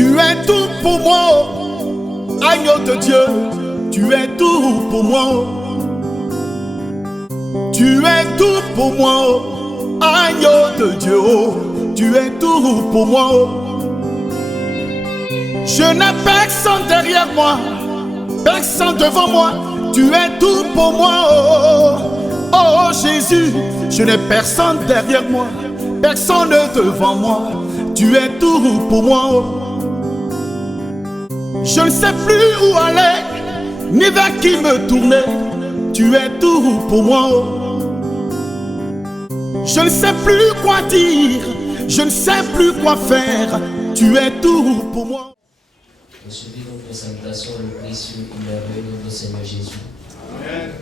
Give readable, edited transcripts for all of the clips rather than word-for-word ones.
Tu es tout pour moi, agneau de Dieu. Tu es tout pour moi. Tu es tout pour moi, agneau de Dieu. Tu es tout pour moi. Je n'ai personne derrière moi, personne devant moi. Tu es tout pour moi. Oh Jésus, je n'ai personne derrière moi, personne devant moi. Tu es tout pour moi. Je ne sais plus où aller, ni vers qui me tourner. Tu es tout pour moi. Je ne sais plus quoi dire, je ne sais plus quoi faire. Tu es tout pour moi. Recevez donc nos salutations, le précieux et merveilleux nom de notre Seigneur Jésus. Amen.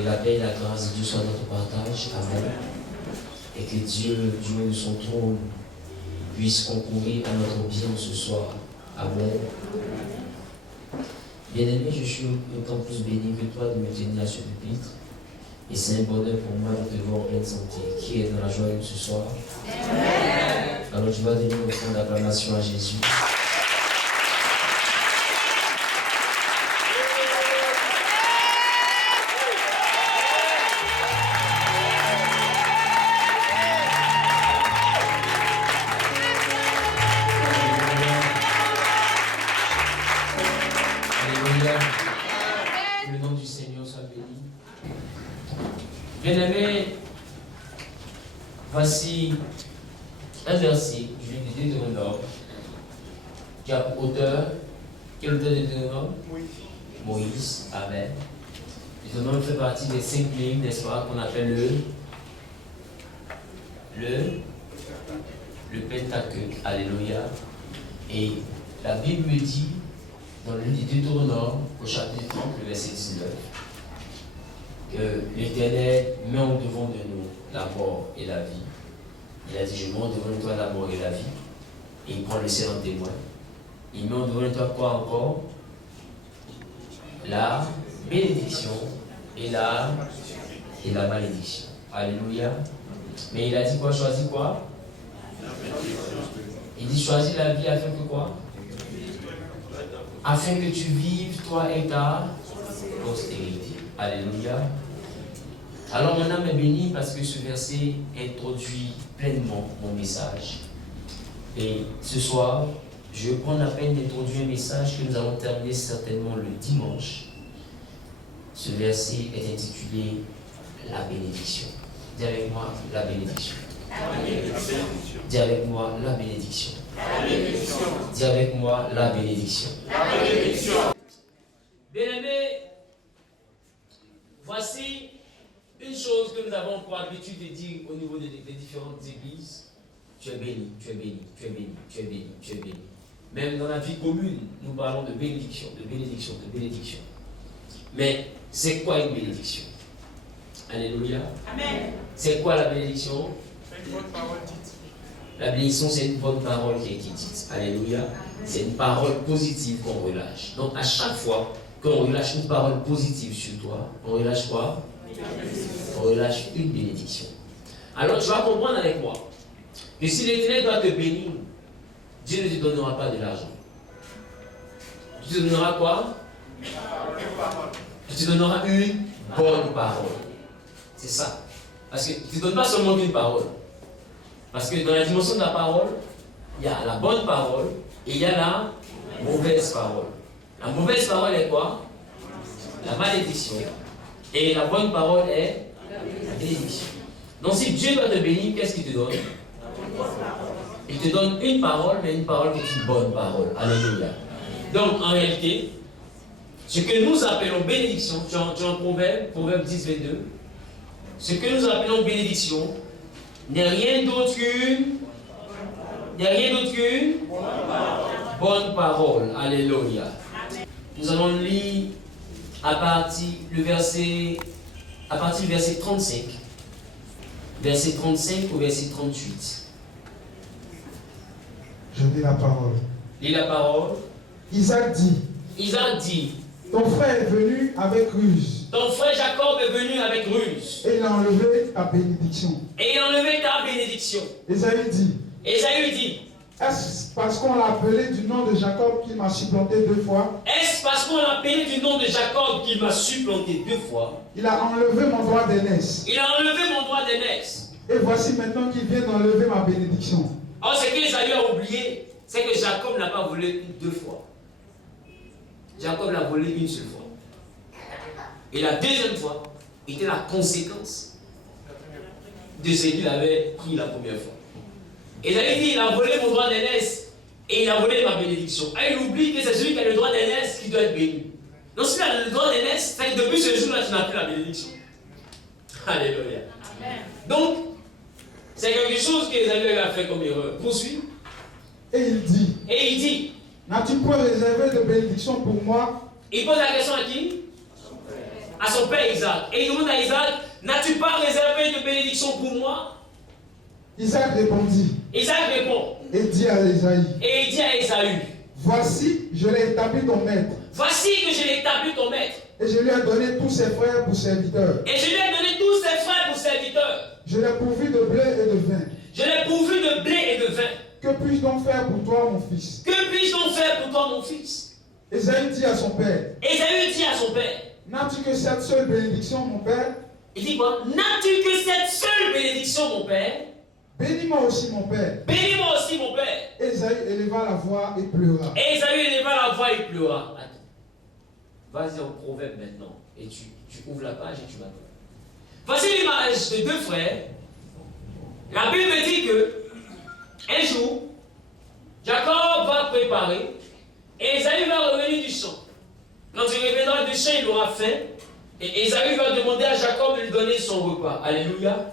Et la paix et la grâce de Dieu soient notre partage. Amen. Et que Dieu, du haut de son trône, puisse concourir à notre bien ce soir. Amen. Bien-aimé, je suis autant plus béni que toi de me tenir à ce pupitre. Et c'est un bonheur pour moi de te voir en pleine santé. Qui est dans la joie ce soir? Amen. Alors tu vas donner une offrande d'acclamation à Jésus. Bien-aimé, voici un verset du livre de Deutéronome qui a pour auteur, quel auteur de Deutéronome? Moïse. Amen. Deutéronome fait partie des 5 lignes, n'est-ce pas, qu'on appelle le Pentateuque. Alléluia. Et la Bible me dit, dans le livre de Deutéronome, au chapitre 30, le verset 19, que l'Éternel met en devant de nous la mort et la vie. Il a dit, je mets en devant de toi la mort et la vie. Et il prend le ciel en témoin. Il met en devant de toi quoi encore? La bénédiction et la malédiction. Alléluia. Mais il a dit quoi? Choisis quoi? Il dit, choisis la vie afin que quoi? Afin que tu vives, toi et ta postérité. Alléluia. Alors mon âme est bénie parce que ce verset introduit pleinement mon message. Et ce soir, je vais prendre la peine d'introduire un message que nous allons terminer certainement le dimanche. Ce verset est intitulé La bénédiction. Dis avec moi la bénédiction. La bénédiction. Dis avec moi la bénédiction. La bénédiction. Dis avec moi la bénédiction. La bénédiction. Bien-aimés, voici une chose que nous avons pour habitude de dire au niveau des différentes églises. Tu es béni, tu es béni, tu es béni, tu es béni, tu es béni. Même dans la vie commune, nous parlons de bénédiction, de bénédiction, de bénédiction. Mais c'est quoi une bénédiction? Alléluia. Amen. C'est quoi la bénédiction? C'est une bonne parole dite. La bénédiction, c'est une bonne parole qui a été dite. Alléluia. C'est une parole positive qu'on relâche. Donc à chaque fois qu'on relâche une parole positive sur toi, on relâche quoi? On relâche une bénédiction. Alors tu vas comprendre avec moi que si l'Éternel doit te bénir, Dieu ne te donnera pas de l'argent. Tu te donneras quoi? Tu te donneras une bonne parole. C'est ça. Parce que tu ne donnes pas seulement une parole. Parce que dans la dimension de la parole, il y a la bonne parole et il y a la mauvaise parole. La mauvaise parole est quoi? La malédiction. Et la bonne parole est la bénédiction. Donc si Dieu doit te bénir, qu'est-ce qu'il te donne? Il te donne une parole, mais une parole qui est une bonne parole. Alléluia. Donc en réalité, ce que nous appelons bénédiction, tu as un Proverbe 10, 22, ce que nous appelons bénédiction n'est rien d'autre qu'une bonne parole. Alléluia. Nous allons lire à partir du verset 35, verset 35 au verset 38. Je lis la parole. Lis la parole. Isaac dit, ton frère est venu avec ruse. Ton frère Jacob est venu avec ruse. Et il a enlevé ta bénédiction. Et il a enlevé ta bénédiction. Ésaü dit, Est-ce parce qu'on l'a appelé du nom de Jacob qu'il m'a supplanté 2 fois? Est-ce parce qu'on l'a appelé du nom de Jacob qu'il m'a supplanté 2 fois? Il a enlevé mon droit d'aînesse. Il a enlevé mon droit d'aînesse. Et voici maintenant qu'il vient d'enlever ma bénédiction. Or, ce qu'Ésaü a oublié, c'est que Jacob n'a pas volé 2 fois. Jacob l'a volé 1 seule fois. Et la 2e fois était la conséquence de ce qu'il avait pris la première fois. Ésaü dit, il a volé mon droit d'aînesse et il a volé ma bénédiction. Et il oublie que c'est celui qui a le droit d'aînesse qui doit être béni. Donc celui qui a le droit d'aînesse, c'est que depuis ce jour-là, tu n'as plus la bénédiction. Alléluia. Amen. Donc, c'est quelque chose qu'Ésaü a fait comme erreur. Poursuis. Et il dit, n'as-tu point réservé de bénédiction pour moi? Il pose la question à qui? À son père Isaac. Et il demande à Isaac, n'as-tu pas réservé de bénédiction pour moi? Isaac répondit. Isaac répond. Et dit à Ésaü. Et il dit à Ésaü. Voici, je l'ai établi ton maître. Voici que je l'ai établi ton maître. Et je lui ai donné tous ses frères pour serviteurs. Et je lui ai donné tous ses frères pour serviteurs. Je l'ai pourvu de blé et de vin. Je l'ai pourvu de blé et de vin. Que puis-je donc faire pour toi, mon fils? Que puis-je donc faire pour toi, mon fils? Ésaü dit à son père. Ésaü dit à son père. N'as-tu que cette seule bénédiction, mon père? Il dit quoi? N'as-tu que cette seule bénédiction, mon père? Bénis-moi aussi, mon père. Bénis-moi aussi, mon père. Ésaü éleva la voix et pleura. Et Ésaü éleva la voix et pleura. Attends. Vas-y en Proverbe maintenant. Et tu ouvres la page et tu m'attends. Voici l'image de 2 frères. La Bible dit que un jour, Jacob va préparer et Ésaü va revenir du champ. Quand il reviendra du champ, il aura faim. Et Ésaü va demander à Jacob de lui donner son repas. Alléluia.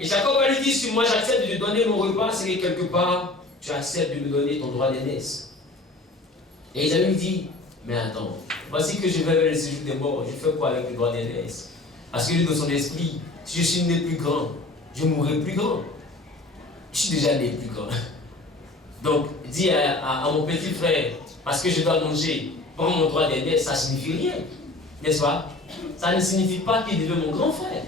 Et Jacob va lui dire, si moi j'accepte de te donner mon repas, c'est que quelque part, tu acceptes de me donner ton droit d'aînesse. Et Ésaü lui dit, mais attends, voici que je vais vers le séjour des morts, je fais quoi avec le droit d'aînesse? Parce que lui, dans son esprit, si je suis né plus grand, je mourrai plus grand. Je suis déjà né plus grand. Donc, dis à mon petit frère, parce que je dois manger, prends mon droit d'aînesse, ça ne signifie rien. N'est-ce pas? Ça ne signifie pas qu'il devient mon grand frère.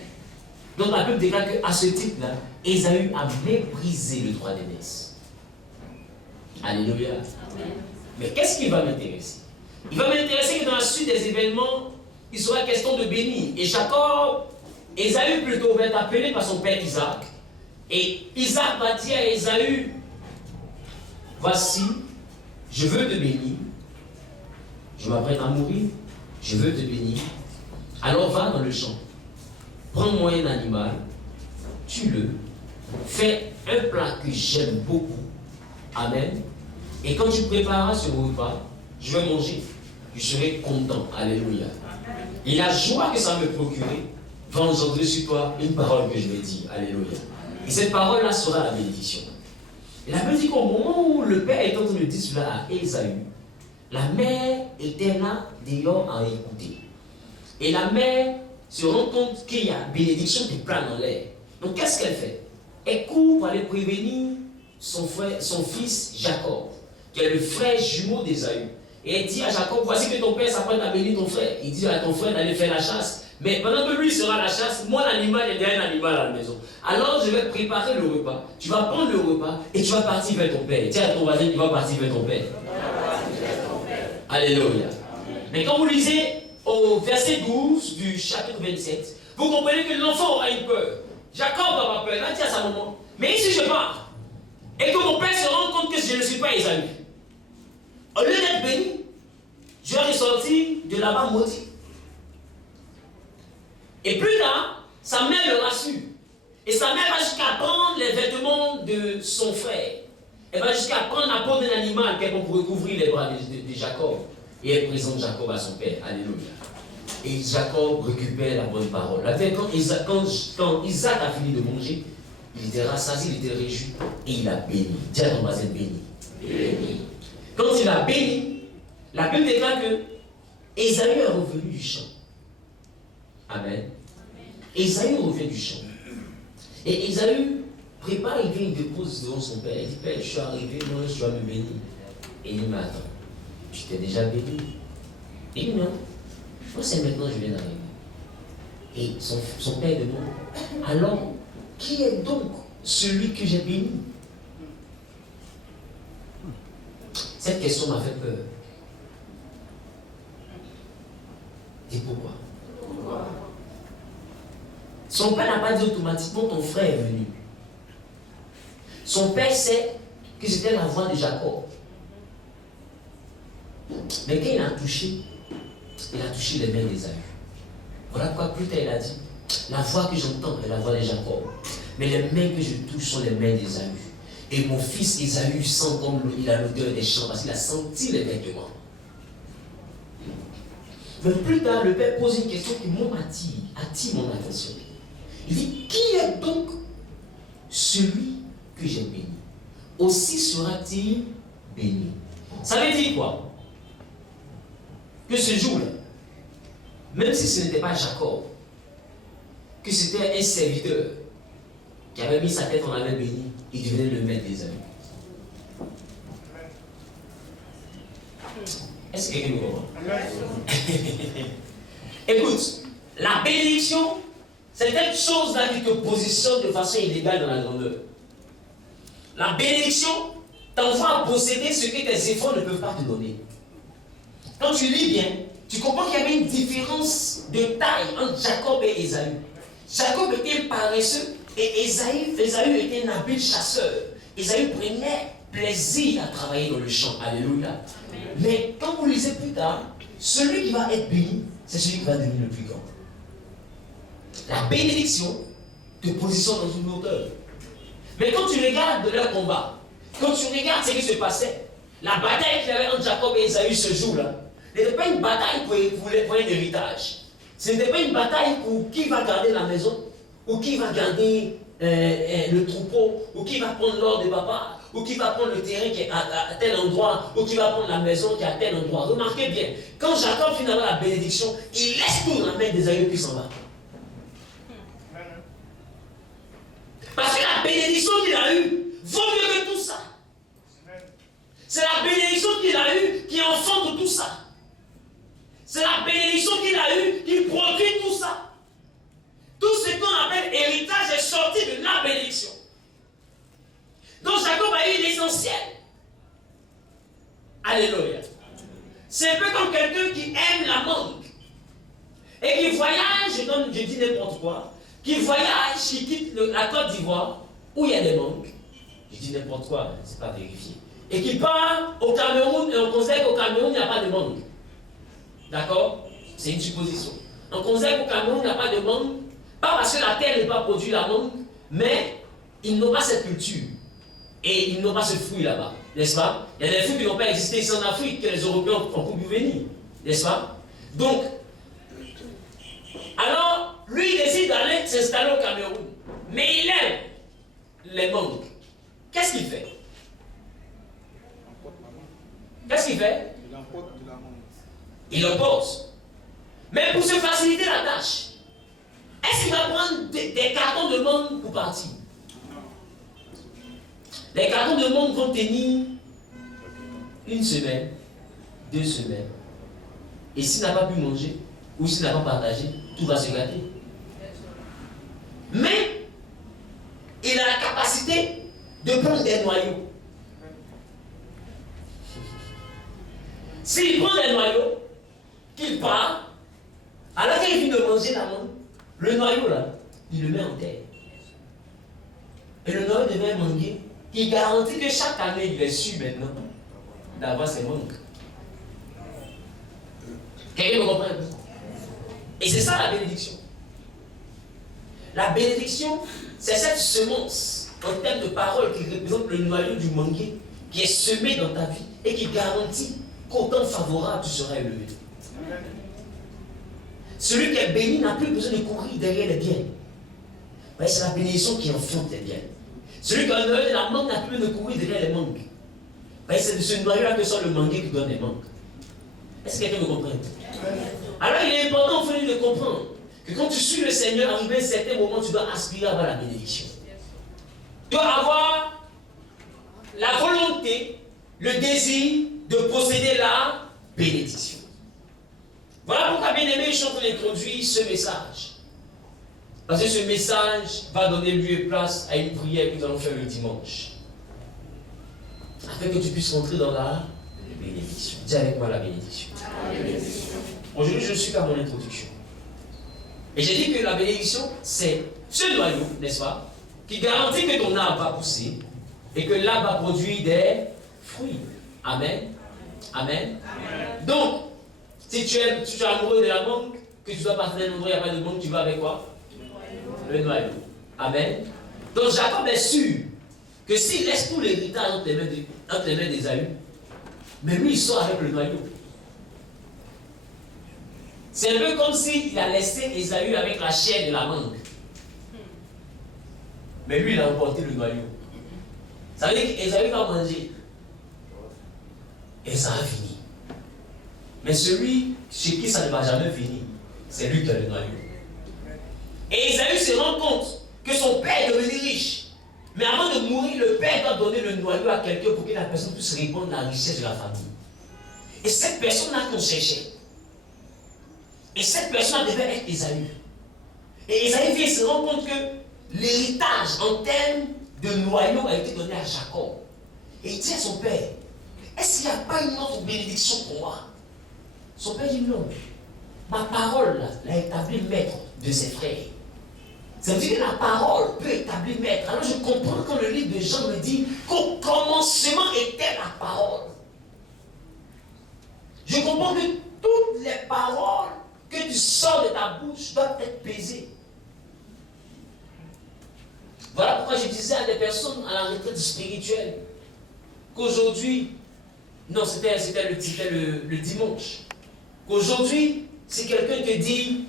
Donc la Bible déclare qu'à ce type-là, Ésaü a méprisé le droit d'aînesse. Alléluia. Amen. Mais qu'est-ce qui va m'intéresser? Il va m'intéresser que dans la suite des événements, il sera question de bénir. Et Jacob, Ésaü plutôt, va être appelé par son père Isaac. Et Isaac va dire à Ésaü, voici, je veux te bénir. Je m'apprête à mourir. Je veux te bénir. Alors va dans le champ. Prends-moi un animal, tue-le, fais un plat que j'aime beaucoup. Amen. Et quand tu prépareras ce repas, je vais manger. Je serai content. Alléluia. Et la joie que ça me procurer va engendrer sur toi une parole que je vais dire. Alléluia. Et cette parole-là sera la bénédiction. Et la Bible dit qu'au moment où le père est en train de dire cela à Ésaü, la mère était là dehors à écouter. Et la mère se rend compte qu'il y a bénédiction qui plane dans l'air. Donc qu'est-ce qu'elle fait? Elle court pour aller prévenir son fils Jacob, qui est le frère jumeau d'Ésaü. Et elle dit à Jacob, voici que ton père s'apprête à bénir ton frère. Il dit à ton frère d'aller faire la chasse. Mais pendant que lui sera à la chasse, moi l'animal, il y a un animal à la maison. Alors je vais préparer le repas. Tu vas prendre le repas et tu vas partir vers ton père. Tiens à ton voisin, tu vas partir vers ton père. Alléluia. Mais quand vous lisez au verset 12 du chapitre 27, vous comprenez que l'enfant aura une peur. Jacob va avoir peur. Il va dire à sa maman, mais si je pars et que mon père se rende compte que je ne suis pas Ésaü, au lieu d'être béni, je vais ressortir de là-bas maudit. Et plus tard, sa mère le rassure. Et sa mère va jusqu'à prendre les vêtements de son frère. Elle va jusqu'à prendre la peau d'un animal pour recouvrir les bras de Jacob. Et elle présente Jacob à son père. Alléluia. Et Jacob récupère la bonne parole. Quand Isaac a fini de manger, il était rassasié, il était réjoui. Et il a béni. Dis à ton voisin, béni. Béni. Quand il a béni, la Bible déclare que Ésaü est revenu du champ. Amen. Ésaü revient du champ. Et Ésaü prépare, il vient, il dépose devant son père. Il dit, père, je suis arrivé, moi je dois me bénir. Et il dit, mais attends, tu t'es déjà béni? Il dit, non, moi c'est maintenant que je viens d'arriver. Et son père demande, alors, qui est donc celui que j'ai béni? Cette question m'a fait peur. Et pourquoi? Son père n'a pas dit automatiquement ton frère est venu. Son père sait que c'était la voix de Jacob. Mais quand il a touché les mains d'Ésaü. Voilà pourquoi plus tard il a dit, la voix que j'entends est la voix de Jacob. Mais les mains que je touche sont les mains d'Ésaü. Et mon fils Ésaü sent comme il a l'odeur des champs parce qu'il a senti les vêtements. Mais plus tard, le père pose une question qui attire mon attention. Il dit, qui est donc celui que j'ai béni? Aussi sera-t-il béni. Ça veut dire quoi? Que ce jour-là, même si ce n'était pas Jacob, que c'était un serviteur qui avait mis sa tête, on l'avait béni, il devenait le maître des amis. Est-ce que quelqu'un nous comprend? Écoute, la bénédiction, c'est quelque chose là qui te positionne de façon illégale dans la grandeur. La bénédiction t'envoie à posséder ce que tes efforts ne peuvent pas te donner. Quand tu lis bien, tu comprends qu'il y avait une différence de taille entre Jacob et Ésaü. Jacob était paresseux et Ésaü était un habile chasseur. Ésaü prenait plaisir à travailler dans le champ. Alléluia. Mais quand vous lisez plus tard, celui qui va être béni, c'est celui qui va devenir le plus grand. La bénédiction te positionne dans une hauteur. Mais quand tu regardes de leur combat, quand tu regardes ce qui se passait, la bataille qu'il y avait entre Jacob et Ésaü ce jour-là, n'était pas une bataille pour un héritage. Ce n'était pas une bataille pour qui va garder la maison, ou qui va garder le troupeau, ou qui va prendre l'or de papa, ou qui va prendre le terrain qui est à tel endroit, ou qui va prendre la maison qui est à tel endroit. Remarquez bien, quand Jacob finit d'avoir la bénédiction, il laisse tout dans la main d'Ésaü puis s'en va. Parce que la bénédiction qu'il a eue vaut mieux que tout ça. C'est la bénédiction qu'il a eue qui enfante tout ça. C'est la bénédiction qu'il a eue qui produit tout ça. Tout ce qu'on appelle héritage est sorti de la bénédiction. Donc Jacob a eu l'essentiel. Alléluia. C'est un peu comme quelqu'un qui aime la mangue et qui voyage, je dis n'importe quoi, qui voyage, qui quitte la Côte d'Ivoire où il y a des mangues. Je dis n'importe quoi, c'est pas vérifié. Et qui part au Cameroun et on considère qu'au Cameroun il n'y a pas de mangue. D'accord? C'est une supposition. On considère qu'au Cameroun il n'y a pas de mangue, pas parce que la terre n'est pas produit la mangue, mais ils n'ont pas cette culture. Et ils n'ont pas ce fruit là-bas, n'est-ce pas? Il y a des fruits qui n'ont pas existé ici en Afrique, que les Européens ont pu venir, n'est-ce pas? Donc, alors, lui il décide d'aller s'installer au Cameroun, mais il aime les mangues. Qu'est-ce qu'il fait? Qu'est-ce qu'il fait? Il emporte de la mangue. Il emporte. Mais pour se faciliter la tâche, est-ce qu'il va prendre des cartons de mangue pour partir? Les cartons de mangue vont tenir une semaine, 2 semaines. Et s'il n'a pas pu manger, ou s'il n'a pas partagé, tout va se gâter. Mais, il a la capacité de prendre des noyaux. S'il prend des noyaux, qu'il part, alors qu'il finit de manger la mangue, le noyau là, il le met en terre. Et le noyau devient mangué, qui garantit que chaque année, il est sûr maintenant d'avoir ses mangues. Quelqu'un me comprend un peu? Et c'est ça la bénédiction. La bénédiction, c'est cette semence en termes de parole qui représente le noyau du manguier qui est semé dans ta vie et qui garantit qu'au temps favorable, tu seras élevé. Celui qui est béni n'a plus besoin de courir derrière les biens. C'est la bénédiction qui enfante les biens. Celui qui a le noyau de la mangue n'a plus besoin de courir derrière les mangues. C'est de ce noyau-là que sort le manguier qui donne les mangues. Est-ce que quelqu'un me comprend? Alors il est important au fond de comprendre que quand tu suis le Seigneur, arrivé à un certain moment, tu dois aspirer à avoir la bénédiction. Tu dois avoir la volonté, le désir de posséder la bénédiction. Voilà pourquoi, bien aimé, je suis en train d'introduire ce message. Parce que ce message va donner lieu et place à une prière que nous allons faire le dimanche. Afin que tu puisses rentrer dans la bénédiction. Dis avec moi la bénédiction. Aujourd'hui, je suis à mon introduction. Et j'ai dit que la bénédiction, c'est ce noyau, n'est-ce pas, qui garantit que ton arbre va pousser et que l'arbre va produire des fruits. Amen. Amen. Amen. Donc, si tu es amoureux de la mangue, que tu dois partir d'un endroit où il n'y a pas de mangue, tu vas avec quoi? Le noyau. Amen. Donc Jacob est sûr que s'il laisse tout l'héritage entre les mains d'Ésaü, mais lui il sort avec le noyau. C'est un peu comme s'il a laissé Ésaü avec la chair de la mangue. Mais lui il a emporté le noyau. Ça veut dire qu'Ésaü va manger. Et ça a fini. Mais celui chez qui ça ne va jamais finir, c'est lui qui a le noyau. Et Ésaü se rend compte que son père est devenu riche. Mais avant de mourir, le père doit donner le noyau à quelqu'un pour que la personne puisse répondre à la richesse de la famille. Et cette personne-là qu'on cherchait. Et cette personne devait être Ésaü. Et Ésaü vient se rendre compte que l'héritage en termes de noyau a été donné à Jacob. Et il dit à son père, est-ce qu'il n'y a pas une autre bénédiction pour moi? Son père dit non. Ma parole l'a établi maître de ses frères. Ça veut dire que la parole peut établir maître. Alors je comprends quand le livre de Jean me dit qu'au commencement était la parole. Je comprends que toutes les paroles que tu sors de ta bouche doivent être pesées. Voilà pourquoi je disais à des personnes à la retraite spirituelle qu'aujourd'hui, non, c'était le dimanche, qu'aujourd'hui, si quelqu'un te dit,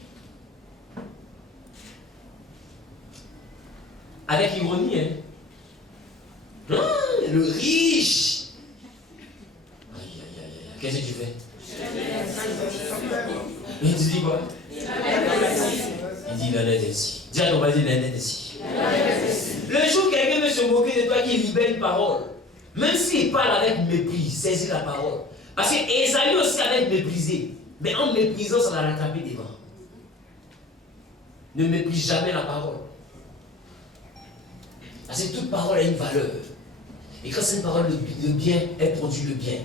avec ironie, hein, le riche, qu'est-ce que tu fais? Et tu dis quoi? Il dit l'honnête est ici. Dis à ton voisin l'honnête est ici. Le jour où quelqu'un veut se moquer de toi qui libère une parole, même s'il parle avec mépris, saisis la parole. Parce que Ésaü aussi avait méprisé. Mais en méprisant, ça l'a rattrapé devant. Ne méprise jamais la parole. Parce que toute parole a une valeur. Et quand c'est une parole de bien, elle produit le bien.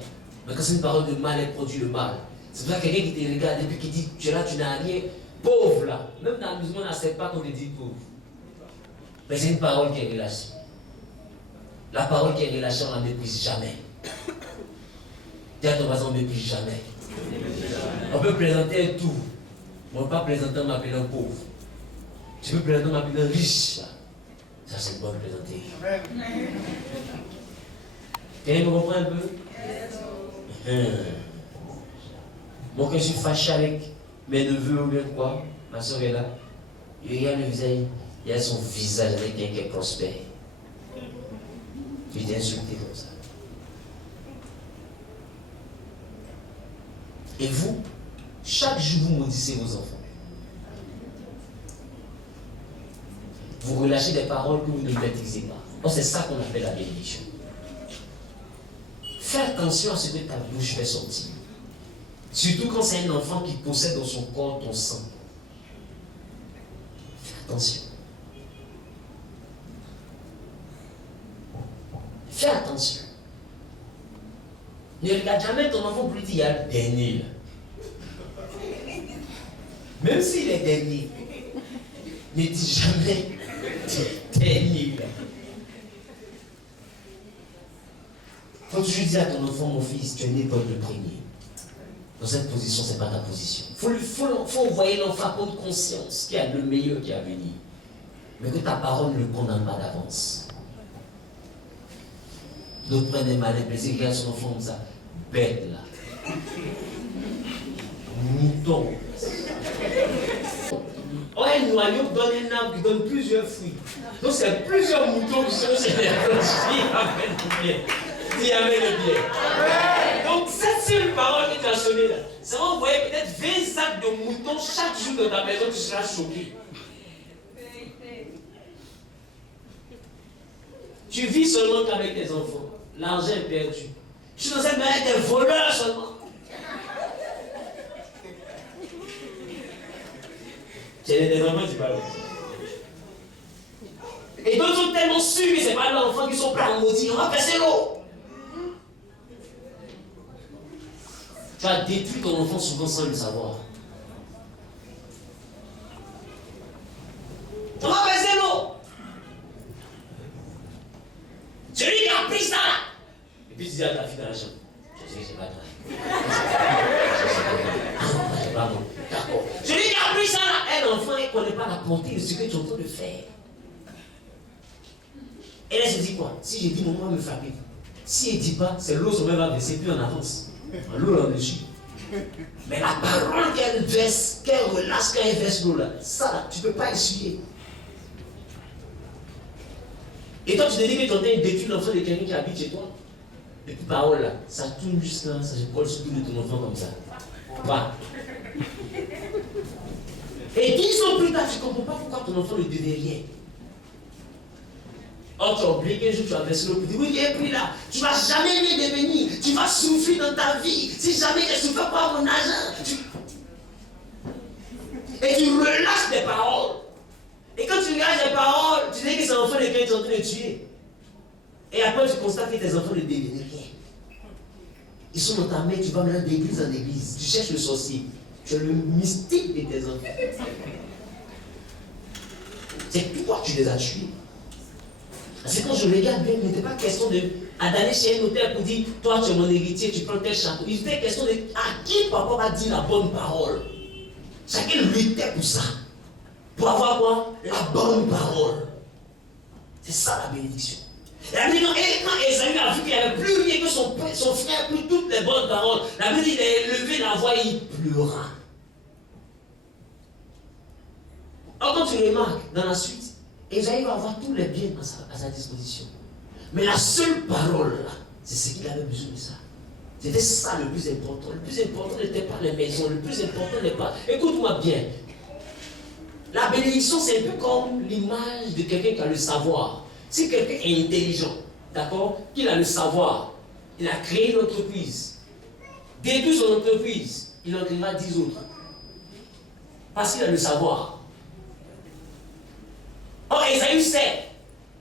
Mais quand c'est une parole de mal, elle produit le mal. C'est pour ça que quelqu'un qui te regarde et puis qui dit tu es là, tu n'as rien, pauvre là. Même dans l'amusement, on n'accepte pas qu'on te dise pauvre. Mais c'est une parole qui est relâchée. La parole qui est relâchée, on ne la méprise jamais. Dis à ton voisin, on ne méprise jamais. On peut présenter un tout, mais on ne peut pas présenter en m'appelant pauvre. Tu peux présenter en m'appelant riche. Ça, c'est bon de présenter. Quelqu'un me comprend un peu? Moi, quand je suis fâché avec mes neveux ou bien quoi, ma soeur est là, il regarde le visage, il y a son visage avec quelqu'un qui est prospère. Il est insulté comme ça. Et vous, chaque jour, vous maudissez vos enfants. Vous relâchez des paroles que vous ne maîtrisez pas. Donc c'est ça qu'on appelle la bénédiction. Fais attention à ce que ta bouche fait sortir. Surtout quand c'est un enfant qui possède dans son corps ton sang. Fais attention. Fais attention. Ne regarde jamais ton enfant pour lui dire il y a le dernier là. Même s'il est dernier, ne dis jamais dernier là. Faut toujours dire à ton enfant, mon fils, tu es né pour être le premier. Dans cette position, ce n'est pas ta position. Faut envoyer l'enfant à prendre conscience qu'il y a le meilleur qui est à venir. Mais que ta parole ne le condamne pas d'avance. D'autres prennent des malins, plaisir, regardent son enfant comme ça. Bête là. Mouton. Oh, un noyau donne un arbre qui donne plusieurs fruits. Donc c'est plusieurs moutons qui sont chez les gens. Dis amen le bien. Donc cette seule parole que tu as sonnée là, ça va envoyer peut-être 20 sacs de moutons chaque jour dans ta maison, tu seras choqué. Tu vis seulement qu'avec tes enfants. L'argent est perdu. Je suis dans cette maison des voleurs seulement. Tu as des enfants qui parlent. Et d'autres sont tellement sûrs que ce n'est pas leurs enfants qui sont prêts à maudire. On va passer l'eau. Tu as détruit ton enfant souvent sans le savoir. On va baiser l'eau. Celui qui a pris ça là. Et puis tu dis à ta fille dans la chambre. Je sais que c'est pas toi. Pardon. D'accord. Celui qui a pris ça là, l'enfant, elle ne connaît pas la portée de ce que tu es en train de faire. Et elle se dit quoi? Si j'ai dit mon maman va me frapper. Si elle ne dit pas, c'est l'eau sur va baisser plus en avance. L'eau là-dessus. Mais la parole qu'elle verse, qu'elle relâche quand elle verse l'eau là, ça là, tu ne peux pas essuyer. Et toi, tu te dis que tu es en train de détruire l'enfant de quelqu'un qui habite chez toi. Et puis parole là, ça tourne juste là, ça se colle sur tout de ton enfant comme ça. Voilà. Et 10 ans plus tard, tu ne comprends pas pourquoi ton enfant ne devait rien. Oh, tu as oublié qu'un jour tu as versé l'eau, tu dis oui, j'ai pris là, tu ne vas jamais mieux devenir, tu vas souffrir dans ta vie. Si jamais je ne souffre pas mon argent, et tu relâches des paroles. Et quand tu relâches des paroles, tu dis que c'est l'enfant de quelqu'un qui est en train de tuer. Et après, tu constates que tes enfants ne deviennent rien. Ils sont dans ta main, tu vas maintenant d'église en église. Tu cherches le sorcier. Tu es le mystique de tes enfants. C'est toi qui les as tués. Parce que quand je regarde bien, il n'était pas question d'aller chez un notaire pour dire toi tu es mon héritier, tu prends tel chapeau. Il était question de à qui papa va dire la bonne parole. Chacun luttait pour ça. Pour avoir quoi? La bonne parole. C'est ça la bénédiction. Et quand Esaü a vu qu'il n'y avait plus rien que son frère, plus toutes les bonnes paroles, la Bible dit qu'il a élevé la voix et il pleura. Alors quand tu remarques dans la suite, Esaü va avoir tous les biens à sa disposition. Mais la seule parole là, c'est ce qu'il avait besoin de ça. C'était ça le plus important. Le plus important n'était pas les maisons, le plus important n'est pas. Écoute-moi bien. La bénédiction, c'est un peu comme l'image de quelqu'un qui a le savoir. Si quelqu'un est intelligent, d'accord, qu'il a le savoir, il a créé une entreprise, détruit son entreprise, il en créera 10 autres. Parce qu'il a le savoir. Or, Esaü sait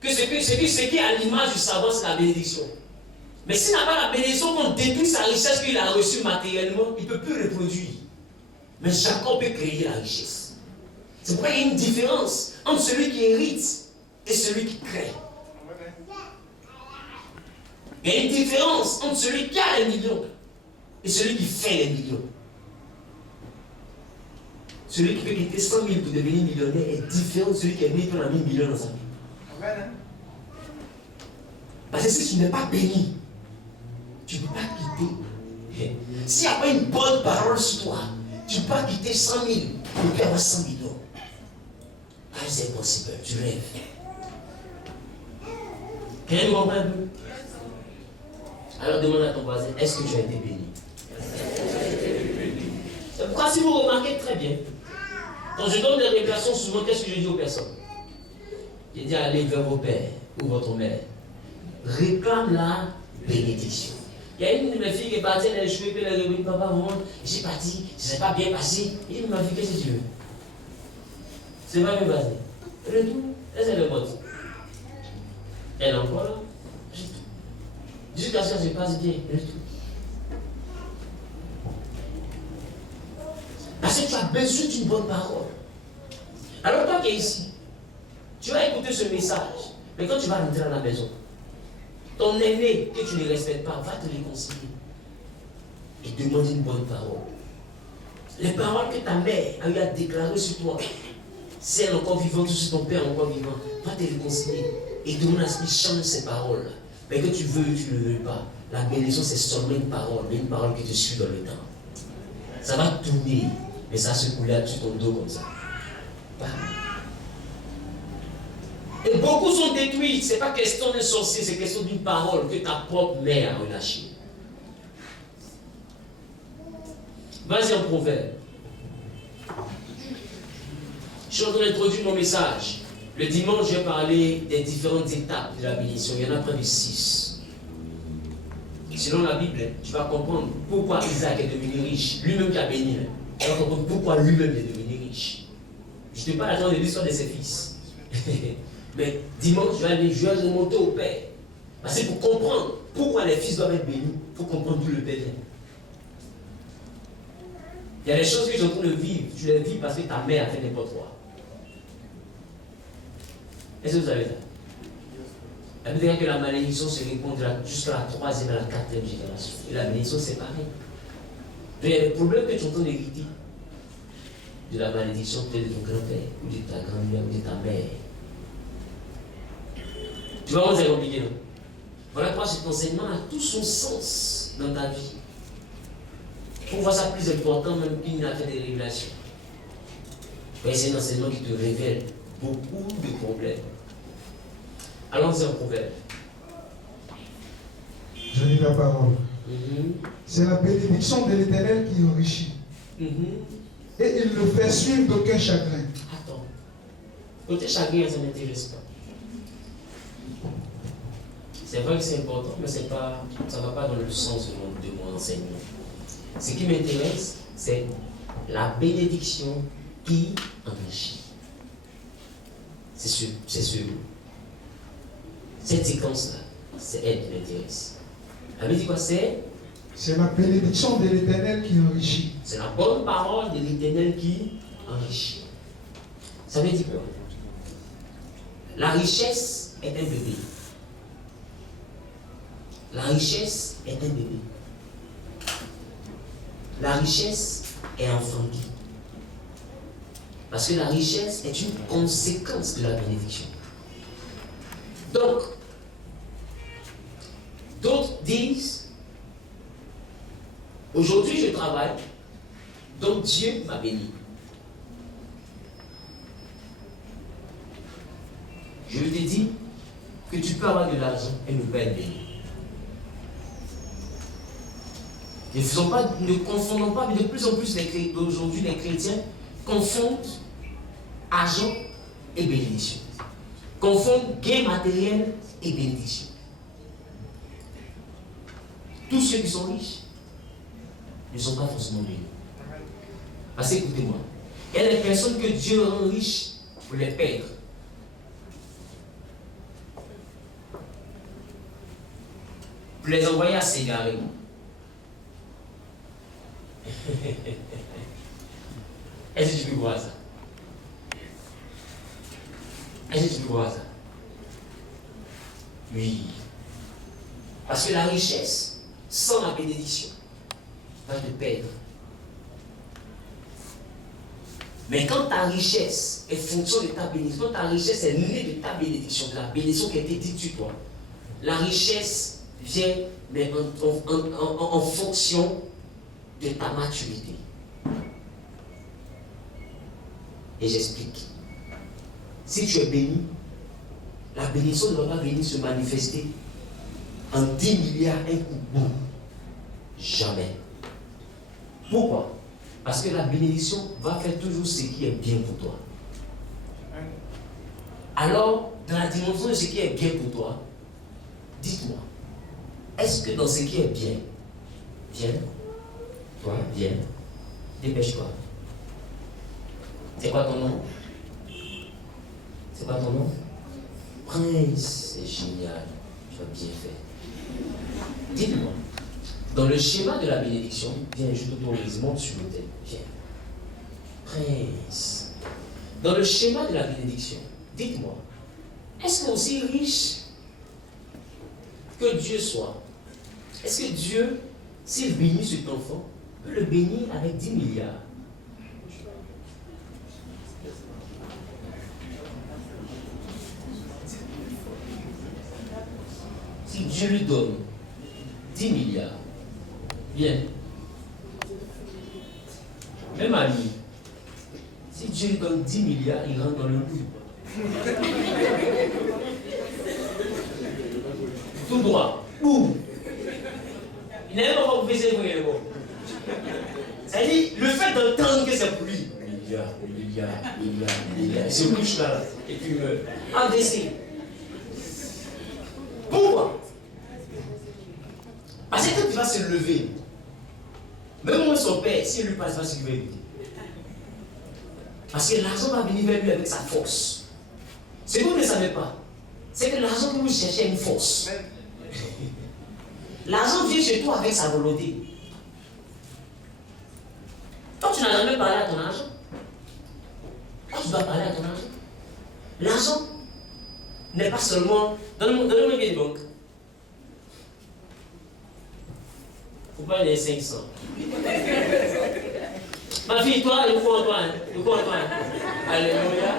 que ce qui est à l'image du savoir, c'est la bénédiction. Mais s'il n'a pas la bénédiction, qu'on détruit sa richesse qu'il a reçue matériellement, il ne peut plus reproduire. Mais chacun peut créer la richesse. C'est pourquoi il y a une différence entre celui qui hérite et celui qui crée. Il y a une différence entre celui qui a les millions et celui qui fait les millions. Celui qui peut quitter 100 000 pour devenir millionnaire est différent de celui qui a mis 1000 millions dans sa vie. Parce que si tu n'es pas béni, tu ne peux pas quitter. S'il n'y a pas une bonne parole sur toi, tu ne peux pas quitter 100 000 pour avoir 100 millions. Ah, c'est impossible, tu rêves. Quelqu'un me comprend un peu? Alors demande à ton voisin, est-ce que tu as été béni? C'est pourquoi si vous remarquez très bien, quand je donne des révélations, souvent, qu'est-ce que je dis aux personnes? Je dis allez vers vos pères ou votre mère. Réclame la bénédiction. Il y a une de mes filles qui est partie, elle a échoué, puis elle est revenue, papa, maman, j'ai parti, ça ne s'est pas bien passé. Il dit, ma fille, qu'est-ce que tu veux? C'est pas bien passé. Retour, laissez le mot. Elle est encore là, j'ai tout. Jusqu'à ce que ça se passe bien, retour. Parce que tu as besoin d'une bonne parole. Alors toi qui es ici, tu vas écouter ce message, mais quand tu vas rentrer à la maison, ton aîné que tu ne respectes pas va te réconcilier et demande une bonne parole. Les paroles que ta mère a eu à déclarer sur toi, si elle est encore vivante ou si ton père est encore vivant, va te réconcilier et demande à ce qu'il change ces paroles. Mais que tu veux ou tu ne veux pas, la bénédiction c'est seulement une parole, mais une parole qui te suit dans le temps. Ça va tourner, mais ça se couler sur ton dos comme ça. Et beaucoup sont détruits. Ce n'est pas question d'un sorcier, c'est question d'une parole que ta propre mère a relâchée. Vas-y en proverbe. Je suis en train d'introduire mon message. Le dimanche, je vais parler des différentes étapes de la bénédiction. Il y en a près de 6. Selon la Bible, tu vas comprendre pourquoi Isaac est devenu riche. Lui-même qui a béni. Tu vas comprendre pourquoi lui-même est devenu riche. Je ne te parle pas de l'histoire de ses fils. Mais dimanche, je vais remonter au Père. Parce que pour comprendre pourquoi les fils doivent être bénis, il faut comprendre d'où le Père vient. Il y a des choses que tu es en train de vivre, tu les vis parce que ta mère a fait n'importe quoi. Est-ce que vous savez ça? Ça veut dire que la malédiction se répand jusqu'à la 3e et la 4e génération. Et la bénédiction, c'est pareil. Il y a des problèmes que tu es en train d'hériter de la malédiction peut-être de ton grand-père, ou de ta grand-mère, ou de ta mère. Tu vois, c'est compliqué, non? Voilà pourquoi cet enseignement a tout son sens dans ta vie. Pour voir ça plus important même qu'il n'a fait des révélations. Mais c'est un enseignement qui te révèle beaucoup de problèmes. Allons-y en proverbe. Je lis la parole. C'est la bénédiction de l'Éternel qui enrichit. Et il ne fait suivre d'aucun chagrin. Attends. Côté chagrin, ça ne m'intéresse pas. C'est vrai que c'est important, mais ça ne va pas dans le sens de mon enseignement. Ce qui m'intéresse, c'est la bénédiction qui enrichit. C'est sûr. Cette séquence-là, c'est elle qui m'intéresse. Elle me dit quoi? C'est la bénédiction de l'Éternel qui enrichit. C'est la bonne parole de l'Éternel qui enrichit. Ça veut dire quoi? La richesse est un bébé. La richesse est un bébé. La richesse est enfantée. Parce que la richesse est une conséquence de la bénédiction. Donc, d'autres disent, aujourd'hui je travaille, donc Dieu m'a béni. Je te dis que tu peux avoir de l'argent et ne pas être béni. Ne confondons pas, mais de plus en plus aujourd'hui les chrétiens confondent argent et bénédiction. Confondent gain matériel et bénédiction. Tous ceux qui sont riches ne sont pas forcément bénis. Parce que écoutez-moi, il y a des personnes que Dieu rend riches pour les perdre. Pour les envoyer à s'égarer. Est-ce que tu peux voir ça? Est-ce que tu peux voir ça? Oui. Parce que la richesse, sans la bénédiction, va te perdre. Mais quand ta richesse est fonction de ta bénédiction, quand ta richesse est née de ta bénédiction, de la bénédiction qui a été dite sur toi, la richesse vient mais en fonction de ta maturité. Et j'explique. Si tu es béni, la bénédiction ne va pas venir se manifester en 10 milliards un coup boum. Jamais. Pourquoi? Parce que la bénédiction va faire toujours ce qui est bien pour toi. Alors, dans la dimension de ce qui est bien pour toi, dites-moi, est-ce que dans ce qui est bien, viens, dépêche-toi. C'est quoi ton nom? C'est quoi ton nom? Prince, c'est génial, tu as bien fait. Dites-moi, dans le schéma de la bénédiction, viens, je t'autorise, monte sur l'autel, viens. Prince, dans le schéma de la bénédiction, dites-moi, est-ce que aussi riche que Dieu soit, est-ce que Dieu, s'il bénit cet enfant, peut le bénir avec 10 milliards? Si Dieu lui donne 10 milliards, bien. Même à lui, si Dieu lui donne 10 milliards, il rentre dans le loup. Tout droit. Boum. Il n'a même pas compris ce qu'il est bon. C'est-à-dire, le fait d'entendre que c'est pour lui. Milliard. Il se couche là, et puis il meurt. En décès. Pourquoi? Parce que quand il va se lever, même moi son père, s'il lui passe, il va se lever. Parce que l'argent va venir vers lui avec sa force. Ce que vous ne savez pas, c'est que l'argent que vous cherchez a une force. L'argent vient chez toi avec sa volonté. Quand n'as jamais parlé à ton argent. Quand tu dois parler à ton argent, l'argent n'est pas seulement. Donne-moi un billet de banque. Faut pas les 500. Ma fille, toi, il faut en toi. Il faut en toi. Alléluia.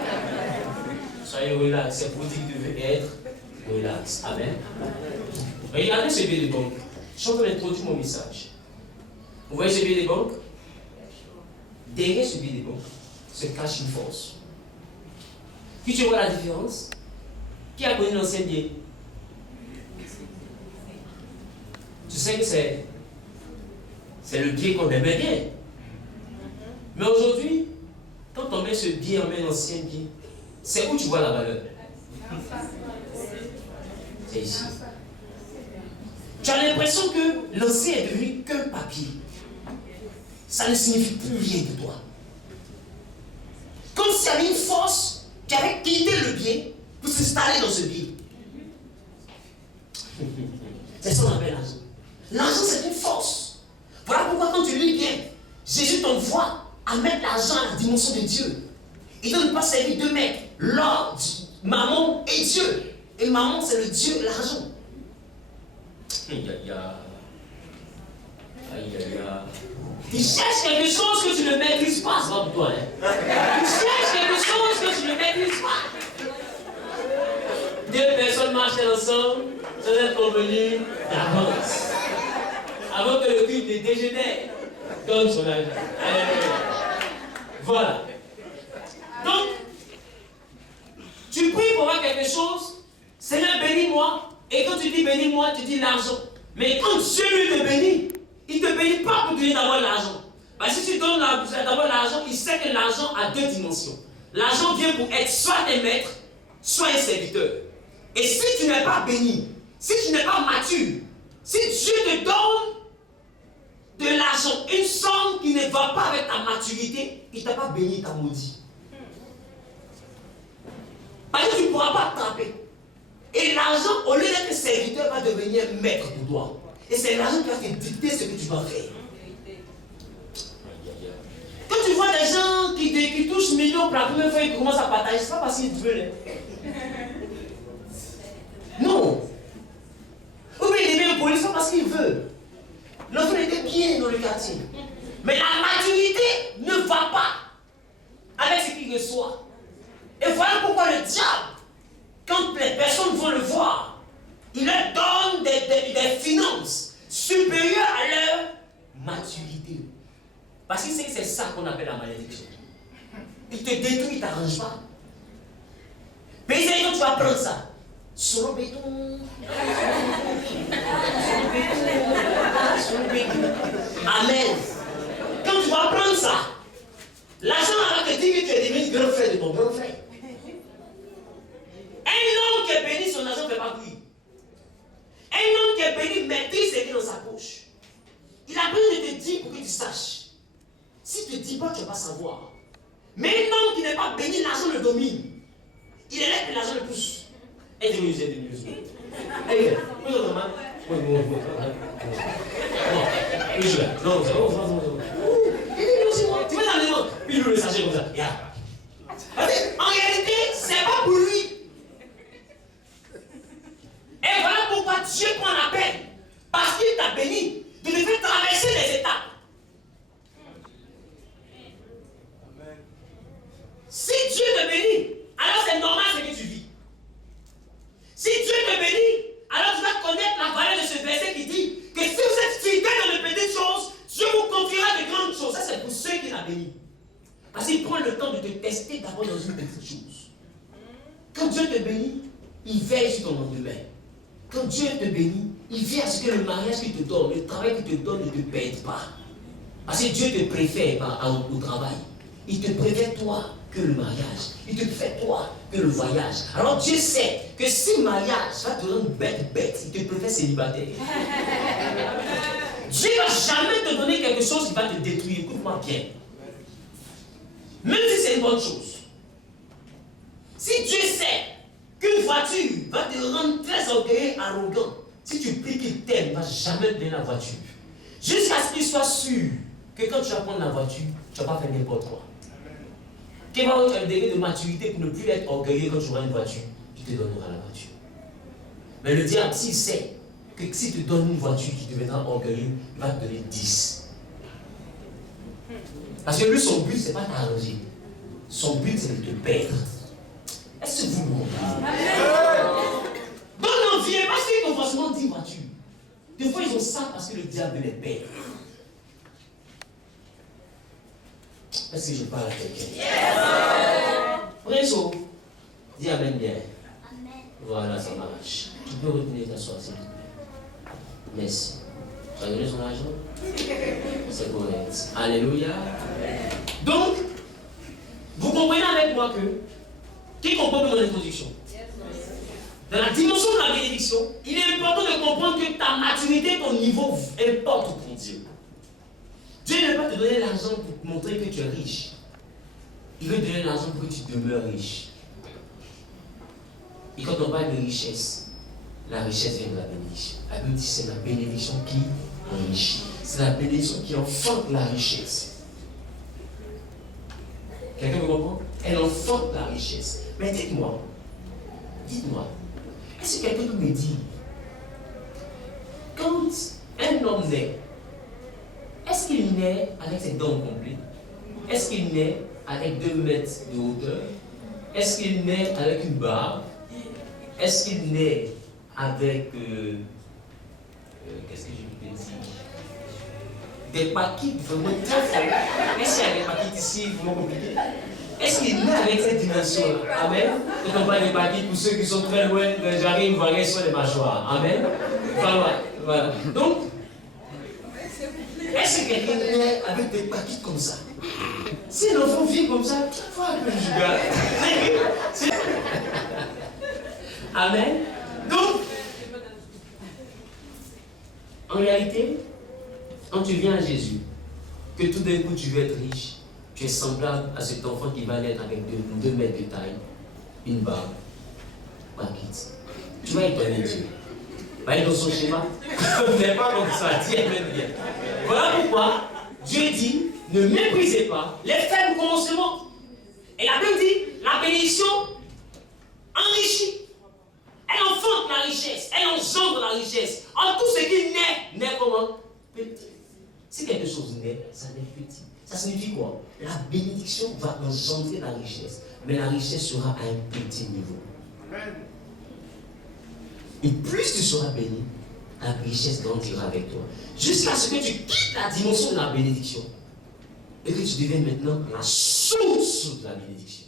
Soyez relax. C'est pour dire que tu veux être relax. Amen. Regardez ce billet de banque. Je suis en train d'introduire mon message. Vous voyez ce billet de banque? Derrière ce billet de banque se cache une force. Puis tu vois la différence? Qui a connu l'ancien billet? Tu sais que c'est le billet qu'on aimait bien. Mais aujourd'hui, quand on met ce billet, on met l'ancien billet, c'est où tu vois la valeur? C'est ici. Tu as l'impression que l'ancien est devenu qu'un papier. Ça ne signifie plus rien de toi. Comme s'il y avait une force qui avait quitté le billet pour s'installer dans ce billet. C'est ça qu'on appelle l'argent. L'argent, c'est une force. Voilà pourquoi quand tu lis bien, Jésus t'envoie à mettre l'argent à la dimension de Dieu. Il ne pas servir deux mecs, l'or, maman et Dieu. Et maman, c'est le Dieu, l'argent. Tu cherches quelque chose que tu ne maîtrises pas, c'est pas pour toi. Hein? Tu cherches quelque chose que tu ne maîtrises pas. Deux personnes marchaient ensemble, sans être convenues d'avance. Avant que le culte ne dégénère, donne son argent. Voilà. Donc, tu pries pour avoir quelque chose, Seigneur, bénis-moi. Et quand tu dis bénis-moi, tu dis l'argent. Mais quand Dieu lui te bénit, il ne te bénit pas pour te donner d'avoir l'argent. Parce que si tu donnes d'avoir l'argent, il sait que l'argent a deux dimensions. L'argent vient pour être soit un maître, soit un serviteur. Et si tu n'es pas béni, si tu n'es pas mature, si Dieu te donne de l'argent, une somme qui ne va pas avec ta maturité, il ne t'a pas béni, il t'a maudit. Parce que tu ne pourras pas attraper. Et l'argent, au lieu d'être serviteur, va devenir maître pour toi. Et c'est l'argent qui va te dicter ce que tu vas faire. Quand tu vois des gens qui touchent millions pour la première fois, ils commencent à partager, c'est pas parce qu'ils veulent. Non. Ou bien ils deviennent police, c'est pas parce qu'ils veulent. L'enfant était bien dans le quartier. Mais la maturité ne va pas avec ce qu'il reçoit. Et voilà pourquoi le diable, quand les personnes vont le voir, il leur donne des finances supérieures à leur maturité. Parce qu'il sait que c'est ça qu'on appelle la malédiction. Il te détruit, il ne t'arrange pas. Mais quand tu vas prendre ça, sur le béton, amen. Quand tu vas prendre ça, l'argent va te dire que tu es devenu grand frère de ton grand frère. Un homme qui est béni, son argent ne fait pas bruit. Un homme qui est béni maîtrise ce qui est dans sa poche. Il a besoin de te dire pour que tu saches. Si tu ne dis pas, tu ne vas pas savoir. Mais un homme qui n'est pas béni, l'argent le domine. Il est là que l'argent le pousse. Et de mieux, de mieux. Allez, vous êtes normal. Oui, non, c'est bon. Tu vas dans les mains. Puis il nous le sachet comme ça. En réalité, ce n'est pas pour lui. Et voilà pourquoi Dieu prend la peine, parce qu'il t'a béni, de te faire traverser les étapes. Amen. Si Dieu te bénit, alors c'est normal ce que tu vis. Si Dieu te bénit, alors tu vas connaître la valeur de ce verset qui dit que si vous êtes fidèles dans les petites choses, Dieu vous confiera de grandes choses. Ça, c'est pour ceux qui l'ont béni. Parce qu'il prend le temps de te tester d'abord dans une petite chose. Quand Dieu te bénit, il veille sur ton lendemain. Quand Dieu te bénit, il vient à ce que le mariage qu'il te donne, le travail qu'il te donne ne te perde pas. Parce que Dieu te préfère au travail. Il te préfère toi que le mariage. Il te préfère toi que le voyage. Alors Dieu sait que si le mariage va te rendre bête, il te préfère célibataire. Dieu ne va jamais te donner quelque chose qui va te détruire. Écoute-moi bien. Même si c'est une bonne chose. Si Dieu sait qu'une voiture va te rendre très orgueilleux, arrogant, si tu pries qu'il t'aime, il ne va jamais te donner la voiture. Jusqu'à ce qu'il soit sûr que quand tu vas prendre la voiture, tu ne vas pas faire n'importe quoi. Quel va tu as le degré de maturité pour ne plus être orgueilleux quand tu auras une voiture, tu te donneras la voiture. Mais le diable, s'il sait que si tu donnes une voiture qui deviendra orgueilleux, il va te donner 10. Parce que lui, son but, ce n'est pas d'arranger. Son but, c'est de te perdre. Est-ce que vous me comprenez? Donne envie, parce qu'ils ont forcément 10 voitures. Des fois, ils ont ça parce que le diable veut les perdre. Est-ce que je parle à quelqu'un? Préso, dis amen bien. Amen. Voilà, ça marche. Tu peux retenir ta soirée, s'il te plaît. Merci. Tu as donné son argent? C'est correct. Alléluia. Donc, vous comprenez avec moi que, qui comprend mon introduction? Dans la dimension de la bénédiction, il est important de comprendre que ta maturité, ton niveau importe pour Dieu. Dieu ne veut pas te donner l'argent pour te montrer que tu es riche. Il veut te donner l'argent pour que tu demeures riche. Et quand on parle de richesse, la richesse vient de la bénédiction. La Bible dit que c'est la bénédiction qui enrichit. C'est la bénédiction qui enfante la richesse. Quelqu'un me comprend? Elle enfante la richesse. Mais dites-moi, est-ce que quelqu'un peut me dire, quand un homme naît, est-ce qu'il naît avec ses dents complètes? Est-ce qu'il naît avec 2 mètres de hauteur? Est-ce qu'il naît avec une barbe? Est-ce qu'il naît avec qu'est-ce que je peux dire? Des paquets vraiment très forts. Est-ce qu'il y a des paquets ici vraiment compliqués? Est-ce qu'il naît avec cette dimension-là? Amen. Quand on parle des paquets, pour ceux qui sont très loin, j'arrive, vous voyez sur les mâchoires. Amen. Voilà. Donc, est-ce que quelqu'un naît avec des paquets comme ça? Si l'enfant vit comme ça, il faut un peu juger. Amen. Donc, en réalité, quand tu viens à Jésus, que tout d'un coup tu veux être riche, tu es semblable à cet enfant qui va naître avec 2 mètres de taille, une barbe, pas quitte. Tu vas étonner Dieu. Va aller dans son schéma. Ce n'est pas comme ça, Dieu aime bien. Voilà pourquoi Dieu dit, ne méprisez pas les faibles commencements. Et la Bible dit, la bénédiction enrichit. Elle enfante la richesse, elle engendre la richesse. En tout ce qui naît comment? Petit. Si quelque chose naît, ça naît petit. Ça signifie quoi? La bénédiction va engendrer la richesse, mais la richesse sera à un petit niveau. Et plus tu seras béni, la richesse grandira avec toi. Jusqu'à ce que tu quittes la dimension de la bénédiction et que tu deviennes maintenant la source de la bénédiction.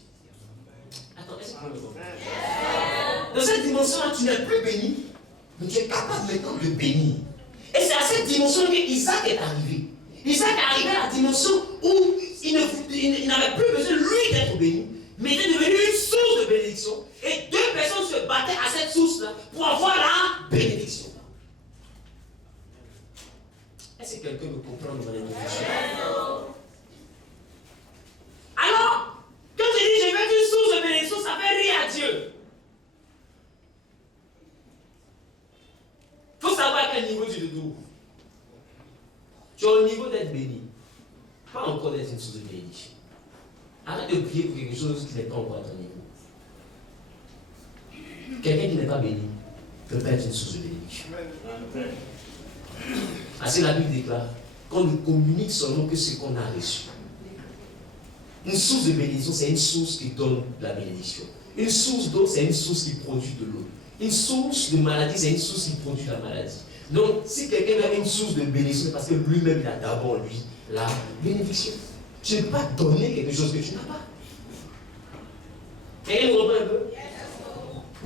Attends, est-ce que vous me comprenez? Dans cette dimension-là, tu n'es plus béni, mais tu es capable maintenant de bénir. Et c'est à cette dimension qu'Isaac est arrivé. Isaac est arrivé à la dimension où il n'avait plus besoin, lui, d'être béni, mais il est devenu une source de bénédiction. Et 2 personnes se battaient à cette source-là pour avoir la bénédiction. Est-ce que quelqu'un me comprend de mon introduction? Alors, quand tu dis je vais être une source de bénédiction, ça fait rire à Dieu. Il faut savoir à quel niveau tu te trouves. Tu es au niveau d'être béni, pas encore d'être une source de bénédiction. Arrête de prier pour quelque chose qui n'est pas encore à ton niveau. Quelqu'un qui n'est pas béni ne peut pas être une source de bénédiction. Ainsi la Bible déclare qu'on nous communique seulement que ce qu'on a reçu. Une source de bénédiction, c'est une source qui donne la bénédiction. Une source d'eau, c'est une source qui produit de l'eau. Une source de maladie, c'est une source qui produit la maladie. Donc, si quelqu'un a une source de bénédiction, c'est parce que lui-même, il a d'abord, lui, la bénédiction. Tu ne peux pas donner quelque chose que tu n'as pas. Et il reprend un peu.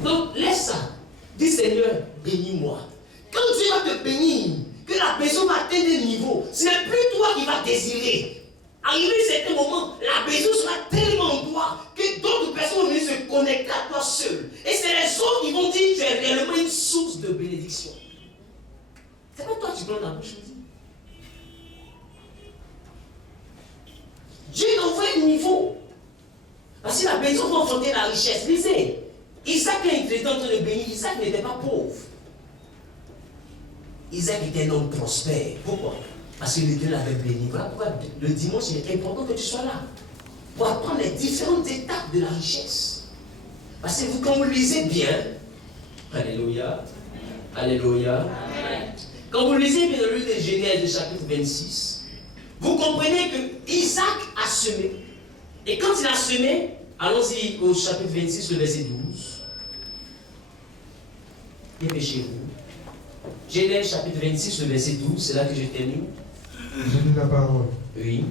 Donc, laisse ça. Dis Seigneur, bénis-moi. Quand Dieu va te bénir, que la personne va atteindre un niveau, ce n'est plus toi qui vas désirer. Arrivé à un certain moment, la bénédiction sera tellement en toi que d'autres personnes vont venir se connecter à toi seul. Et c'est les autres qui vont dire que tu es réellement une source de bénédiction. C'est pas toi qui prends ta bouche. Dieu t'envoie un niveau. Parce que la bénédiction va enfanter la richesse. Lisez, Isaac, quand il était en train de bénir, Isaac n'était pas pauvre. Isaac était un homme prospère. Pourquoi? Parce que l'Éternel avait béni. Voilà pourquoi le dimanche, il est important que tu sois là. Pour apprendre les différentes étapes de la richesse. Parce que vous, quand vous lisez bien, Alléluia, Alléluia. Amen. Quand vous lisez bien le livre de Genèse, chapitre 26, vous comprenez que Isaac a semé. Et quand il a semé, allons-y au chapitre 26, le verset 12. Dépêchez-vous. Genèse, chapitre 26, le verset 12, c'est là que je termine. Je lis la parole. Oui.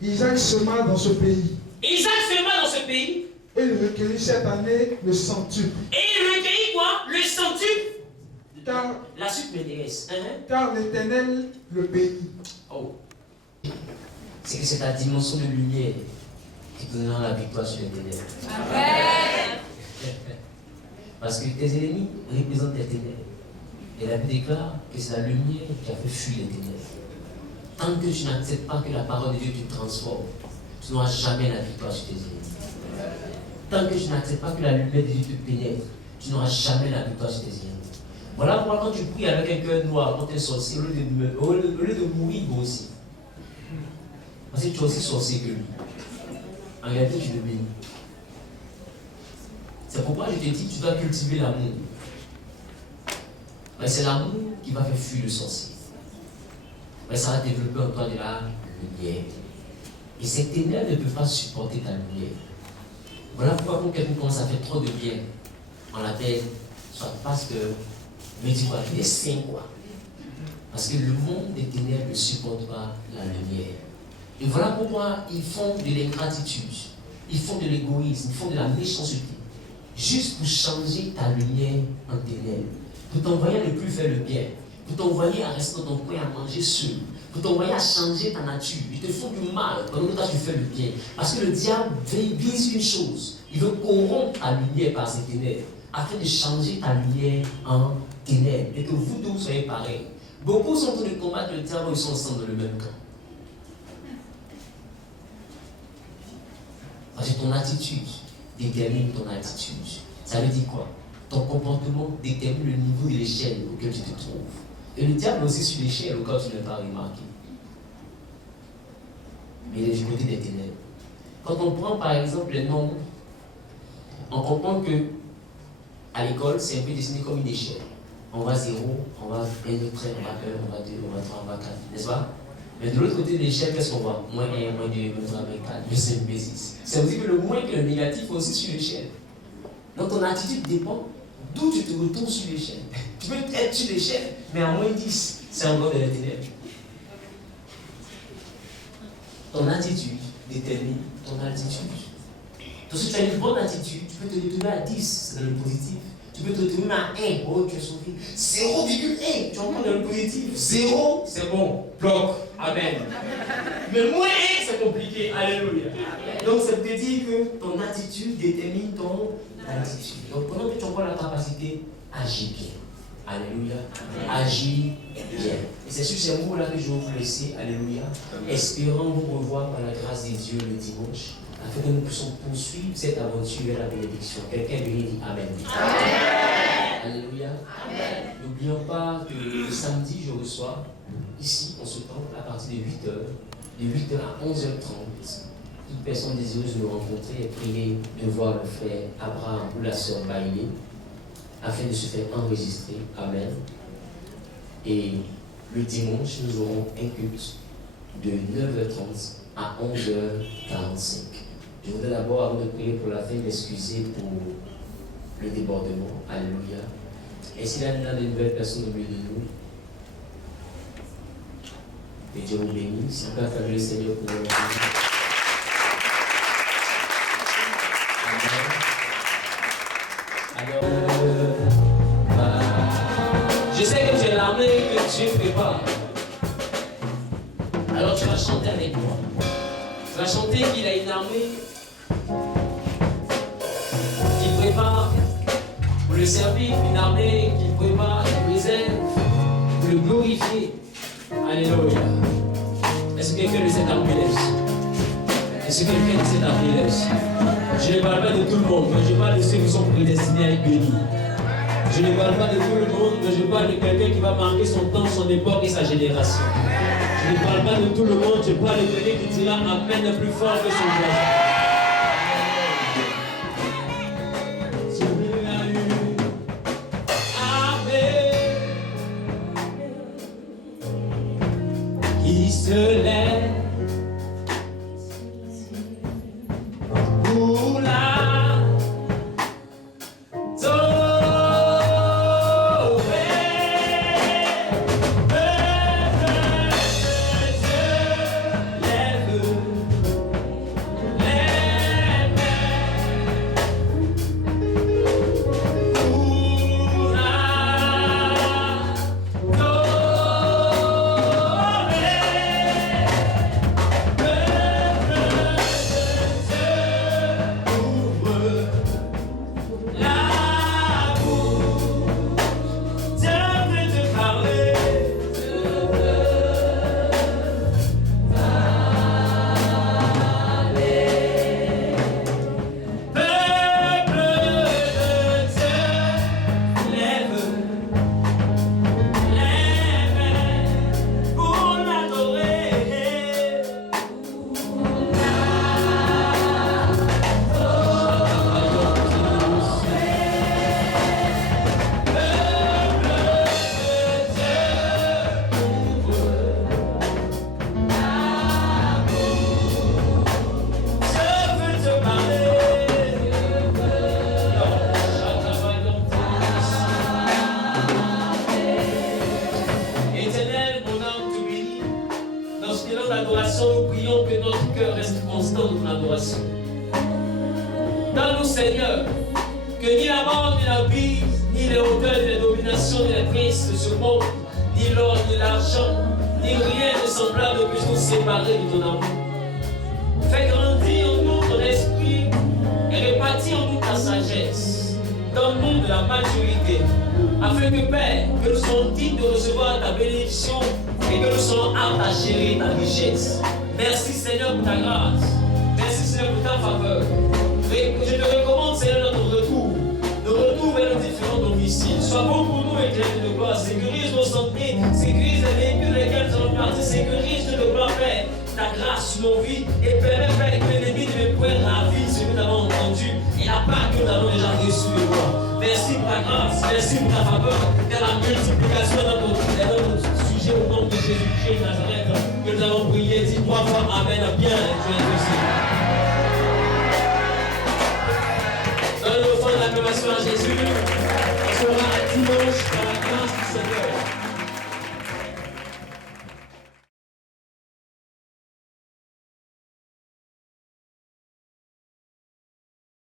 Isaac sema dans ce pays. Isaac sema dans ce pays. Et il recueillit cette année le centuple. Et il recueillit quoi? Le centuple. Car la suite m'intéresse. Car l'Éternel le bénit. Oh. C'est que c'est ta dimension de lumière qui te donnera la victoire sur les ténèbres. Amen. Parce que tes ennemis représentent tes ténèbres. Et la Bible déclare que c'est la lumière qui a fait fuir les ténèbres. Tant que tu n'acceptes pas que la parole de Dieu te transforme, tu n'auras jamais la victoire sur tes ennemis. Tant que tu n'acceptes pas que la lumière de Dieu te pénètre, tu n'auras jamais la victoire sur tes ennemis. Voilà pourquoi quand tu pries avec un cœur noir contre un sorcier, au lieu de mourir, vous aussi. Parce que tu es aussi sorcier que lui. En réalité, tu le bénis. C'est pourquoi je te dis, tu dois cultiver l'amour. Mais c'est l'amour qui va faire fuir le sorcier. Mais ça va développer en toi de la lumière. Et ces ténèbres ne peuvent pas supporter ta lumière. Voilà pourquoi quand quelqu'un commence à faire trop de bien, on l'appelle soit pasteur, mais dis quoi, il est saint quoi. Parce que le monde des ténèbres ne supporte pas la lumière. Et voilà pourquoi ils font de l'ingratitude, ils font de l'égoïsme, ils font de la méchanceté, juste pour changer ta lumière en ténèbres, pour t'envoyer à ne plus faire le bien, pour t'envoyer à rester dans ton coin à manger seul, pour t'envoyer à changer ta nature. Ils te font du mal pendant que toi tu fais le bien. Parce que le diable vise une chose, il veut corrompre ta lumière par ses ténèbres, afin de changer ta lumière en ténèbres, et que vous deux soyez pareils. Beaucoup sont en train de combattre le diable, ils sont ensemble dans le même camp. Parce que ton attitude détermine ton attitude. Ça veut dire quoi? Ton comportement détermine le niveau de l'échelle auquel tu te trouves. Et le diable est aussi sur l'échelle au cas où tu n'as pas remarqué. Mais il est du côté des ténèbres. Quand on prend par exemple les nombres, on comprend que à l'école, c'est un peu dessiné comme une échelle. On va 0, on va 1, 2, 3, on va 1, on va 2, on va 3, on va 4, n'est-ce pas? Mais de l'autre côté de l'échelle, qu'est-ce qu'on voit? moins 1, moins 2, moins 3, moins 4, moins 5, moins 6. Ça veut dire que le moins et le négatif est aussi sur l'échelle. Donc ton attitude dépend d'où tu te retrouves sur l'échelle. Tu peux être sur l'échelle, mais à moins 10, c'est encore de la ténèbres. Ton attitude détermine ton altitude. Donc si tu as une bonne attitude, tu peux te retrouver à 10, c'est dans le positif. Tu peux te retrouver à 1, oh tu es sauvé. 0,1, tu es encore dans le positif. 0, c'est bon, bloc, amen. Mais moins 1, c'est compliqué, alléluia. Donc ça veut dire que ton attitude détermine ton altitude. Donc pendant que tu as encore la capacité, agis bien. Alléluia. Agis bien. Et c'est sur ces mots-là que je vais vous laisser, alléluia. Espérant vous revoir par la grâce de Dieu le dimanche, afin que nous puissions poursuivre cette aventure vers la bénédiction. Quelqu'un lui dit Amen. Amen. Alléluia. Amen. N'oublions pas que le samedi, je reçois ici, on se tente à partir de 8h, de 8h à 11h30. Toute personne désireuse de me rencontrer et prier de voir le frère Abraham ou la sœur Baïlé, afin de se faire enregistrer. Amen. Et le dimanche, nous aurons un culte de 9h30 à 11h45. Je voudrais d'abord, avant de prier pour la fin, m'excuser pour le débordement. Alléluia. Et s'il y a une nouvelle personne au milieu de nous, que Dieu vous bénisse. Si on peut acclamer le Seigneur pour nous. Alors, je sais que tu es l'armée que Dieu prépare. Alors tu vas chanter avec moi. Tu vas chanter qu'il a une armée qui prépare pour le servir, une armée qui prépare, qui réserve pour le glorifier. Alléluia. Est-ce que quelqu'un de cette armée laisse? Est-ce que quelqu'un de cette armée laisse? Je ne parle pas de tout le monde, mais je parle de ceux qui sont prédestinés à être bénis. Je ne parle pas de tout le monde, mais je parle de quelqu'un qui va marquer son temps, son époque et sa génération. Je Je ne parle pas de tout le monde, je parle de celui qui dira Amen plus fort que son voisin. Qui se lève pour la nous prions que notre cœur reste constant dans ton adoration. Dans nous, Seigneur, que ni la mort, ni la vie, ni les hauteurs, ni les dominations, ni les princes de ce monde, ni l'or, ni l'argent, ni rien de semblable ne puisse nous séparer de ton amour. Fais grandir en nous ton esprit et répartis en nous ta sagesse. Donne-nous de la maturité, afin que, Père, que nous soyons dignes de recevoir ta bénédiction et que nous soyons aptes à gérer ta richesse. Merci Seigneur pour ta grâce. Merci Seigneur pour ta faveur. Je te recommande Seigneur dans ton retour. De retour vers nos différents domiciles. Sois bon pour nous, Éternel de gloire. Sécurise nos santé, sécurise les véhicules dans lesquels nous allons partir. Sécurise de gloire, Père, ta grâce sur nos vies. Et permets, Père, que l'ennemi ne me prenne la vie, ce que nous avons entendu. Et la part que nous avons déjà reçue de toi. Merci pour ta grâce, merci pour ta faveur. Et la multiplication dans notre sujet au nom de Jésus-Christ de Nazareth. Que nous avons prié, dis 3 fois Amen, bien, tu es aussi. Donne l'offrande de l'acclamation à Jésus. On sera dimanche.